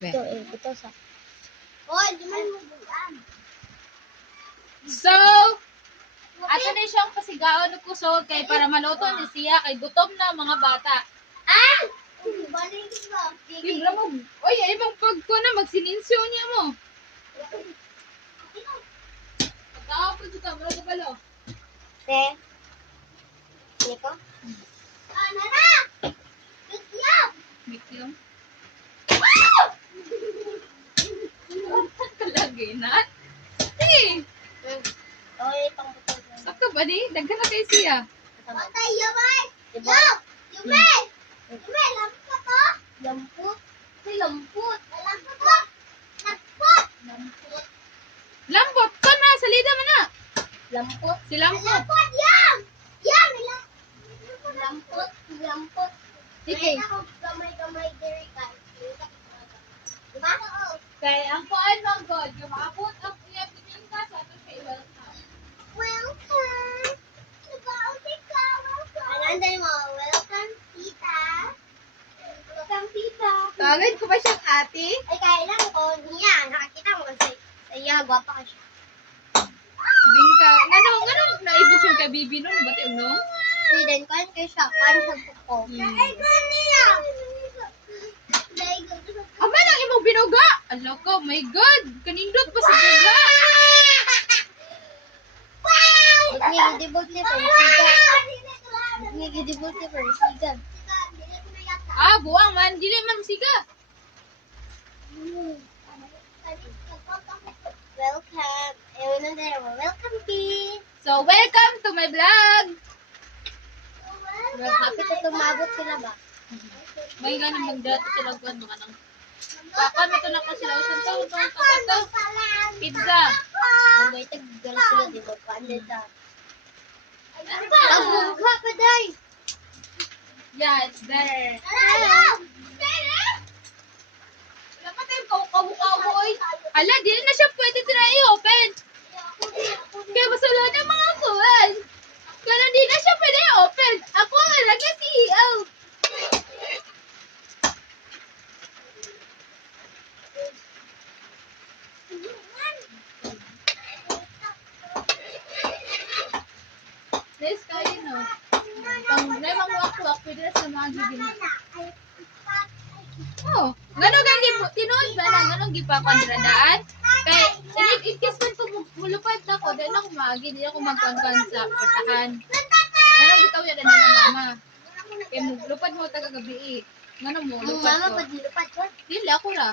Ito, ito sa... di man mo bulan. So, ato na siyang pasigaon ng kusog kay para maluto ni siya kay gutom na mga bata. Balik ba? Libra mo. Oy, ay mong pagko na magsininsiyo niya mo. Pagkao po dito, mura ka balo. Te. Ini ko? Nana! Bikyam! Bikyam. Kalagi na. Sige. Pang butong. Sakto ba ni? Daghan na kay siya. Patay, yabay! Diba? Yumay! Yumay, lampot to? Lampot? May lampot. Lampot! Lampot! Lampot. Lambot ka na, salida mo na. Lampot? Si Lambot. Lampot, yam! Yam! Lampot. Lampot. Sige. Gamay-gamay diri ka. Diba? Kay ang kuan ng God, yung maabot ang iya pininga sa ato sa welcome. Welcome! Welcome! Ananday mo, welcome, tita. Welcome, tita. Tawagin ko ba siyang ate? Ay, kailan ko niya. Nakakita mo kasi sa iya, gwapa ka siya. Sabihin ka, ngano, naibos yung kay Bibi nun, ba't yung no? Hindi din, kuhan kayo siya. Kuhan sa buko. Ay, kuhan niya. Ama nang imong binuga! Ala ko, my God! Kanindot pa sa buga! Nagigidibot ni Persigan. Nagigidibot ni Persigan. Ah, buwang man, dili man siga. Welcome. Ewan na din mo. Welcome, P. So, welcome to my vlog! Happy to tumabot sila ba? May nga nang magdato sila kuhan mga nang. Papan mo to na ko sila usang to. Pizza. Ang may taggala sila, di ba? Paano ta? Pagbuka pa, day! Yeah, it's better. Wala pa tayong kawu-kawu-kawoy. Ala, dili na siya pwede sila i-open. Kaya masala na mga kuhan. Kaya di na siya pwede i-open. Ako ang alaga CEO. Nice kayo, no? Pang may mga wak-wak, pwede na sa mga gigil. Oh, gano'n kang tinuod ba na gano'n gipakondradaan? Kaya, ikis man ko mulupad na ko, dahil ako maagi, di ako magkongkon sa patahan. Gano'n bitaw yan na ng mama. Kaya lupad mo taga gabi eh. Gano'n mo, Ang lupad mama ko. pa dilupat ko. Dili ako ra.